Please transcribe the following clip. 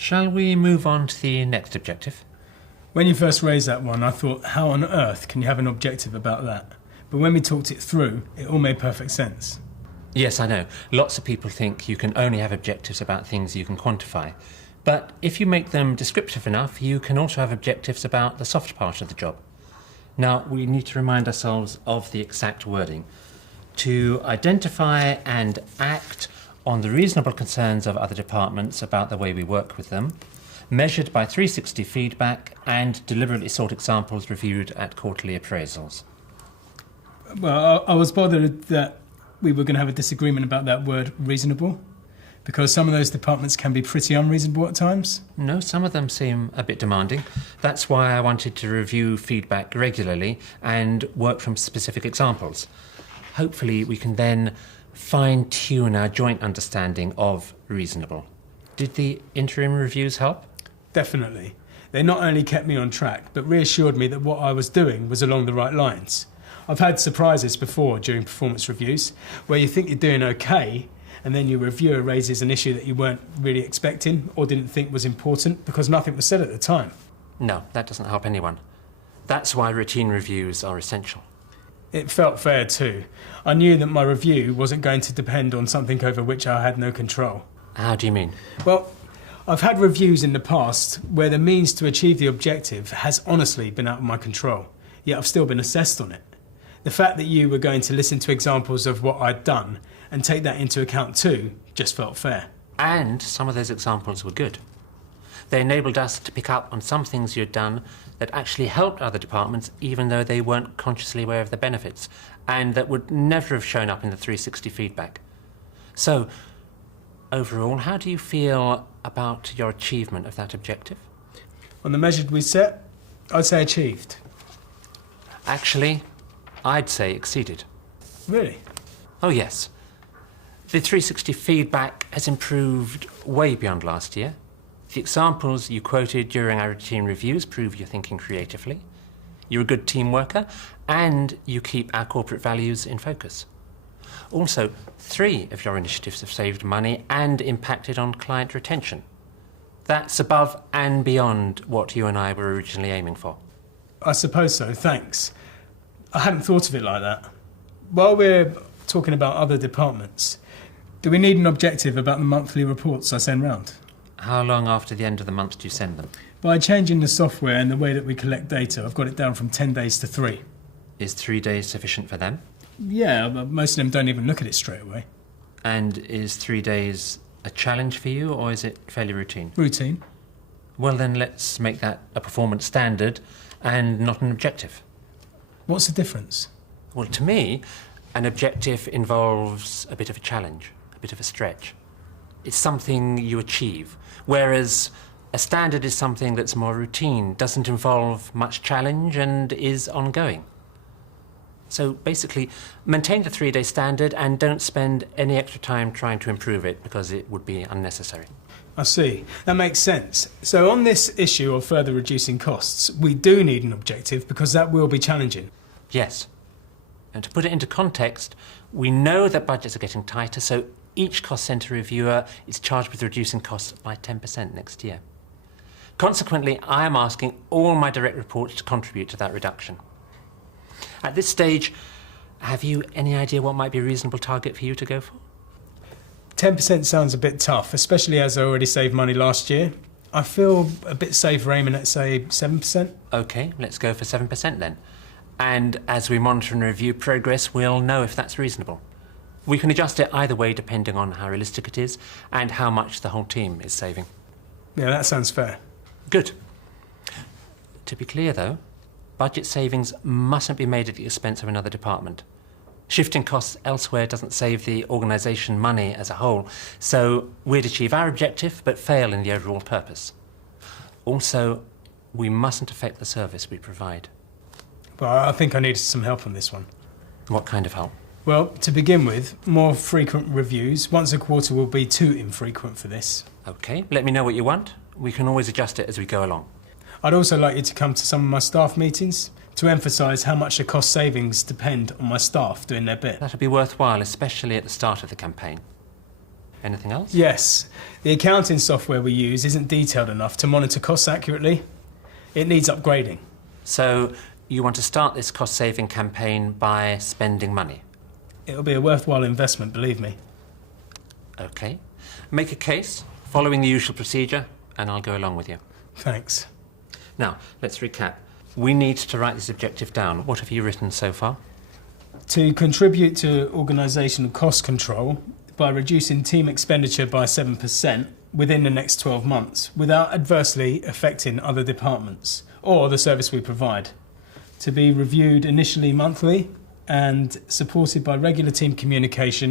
Shall we move on to the next objective? When you first raised that one, I thought, how on earth can you have an objective about that? But when we talked it through, it all made perfect sense. Yes, I know. Lots of people think you can only have objectives about things you can quantify. But if you make them descriptive enough, you can also have objectives about the soft part of the job. Now, we need to remind ourselves of the exact wording. To identify and act on the reasonable concerns of other departments about the way we work with them, measured by 360 feedback, and deliberately sought examples reviewed at quarterly appraisals. Well, I was bothered that we were going to have a disagreement about that word reasonable, because some of those departments can be pretty unreasonable at times. No, some of them seem a bit demanding. That's why I wanted to review feedback regularly and work from specific examples. Hopefully we can then fine-tune our joint understanding of reasonable. Did the interim reviews help? Definitely. They not only kept me on track, but reassured me that what I was doing was along the right lines. I've had surprises before during performance reviews, where you think you're doing okay, and then your reviewer raises an issue that you weren't really expecting or didn't think was important because nothing was said at the time. No, that doesn't help anyone. That's why routine reviews are essential. It felt fair too. I knew that my review wasn't going to depend on something over which I had no control. How do you mean? Well, I've had reviews in the past where the means to achieve the objective has honestly been out of my control, yet I've still been assessed on it. The fact that you were going to listen to examples of what I'd done and take that into account too just felt fair. And some of those examples were good. They enabled us to pick up on some things you'd done that actually helped other departments even though they weren't consciously aware of the benefits, and that would never have shown up in the 360 feedback. So, overall, how do you feel about your achievement of that objective? On the measure we set, I'd say achieved. Actually, I'd say exceeded. Really? Oh yes. The 360 feedback has improved way beyond last year. The examples you quoted during our routine reviews prove you're thinking creatively, you're a good team worker, and you keep our corporate values in focus. Also, 3 of your initiatives have saved money and impacted on client retention. That's above and beyond what you and I were originally aiming for. I suppose so, thanks. I hadn't thought of it like that. While we're talking about other departments, do we need an objective about the monthly reports I send round? How long after the end of the month do you send them? By changing the software and the way that we collect data, I've got it down from 10 days to 3. Is 3 days sufficient for them? Yeah, but most of them don't even look at it straight away. And is 3 days a challenge for you, or is it fairly routine? Routine. Well, then let's make that a performance standard and not an objective. What's the difference? Well, to me, an objective involves a bit of a challenge, a bit of a stretch. It's something you achieve, whereas a standard is something that's more routine, doesn't involve much challenge and is ongoing. So basically, maintain the 3-day standard and don't spend any extra time trying to improve it because it would be unnecessary. I see. That makes sense. So on this issue of further reducing costs, we do need an objective because that will be challenging. Yes. And to put it into context, we know that budgets are getting tighter, so each cost centre reviewer is charged with reducing costs by 10% next year. Consequently, I am asking all my direct reports to contribute to that reduction. At this stage, have you any idea what might be a reasonable target for you to go for? 10% sounds a bit tough, especially as I already saved money last year. I feel a bit safer aiming at, say, 7%. OK, let's go for 7% then. And as we monitor and review progress, we'll know if that's reasonable. We can adjust it either way depending on how realistic it is and how much the whole team is saving. Yeah, that sounds fair. Good. To be clear, though, budget savings mustn't be made at the expense of another department. Shifting costs elsewhere doesn't save the organisation money as a whole, so we'd achieve our objective but fail in the overall purpose. Also, we mustn't affect the service we provide. But I think I needed some help on this one. What kind of help? Well, to begin with, more frequent reviews. Once a quarter will be too infrequent for this. OK, let me know what you want. We can always adjust it as we go along. I'd also like you to come to some of my staff meetings to emphasise how much the cost savings depend on my staff doing their bit. That'll be worthwhile, especially at the start of the campaign. Anything else? Yes, the accounting software we use isn't detailed enough to monitor costs accurately. It needs upgrading. So you want to start this cost-saving campaign by spending money? It'll be a worthwhile investment, believe me. OK. Make a case, following the usual procedure, and I'll go along with you. Thanks. Now, let's recap. We need to write this objective down. What have you written so far? To contribute to organisational cost control by reducing team expenditure by 7% within the next 12 months without adversely affecting other departments or the service we provide. To be reviewed initially monthly and supported by regular team communication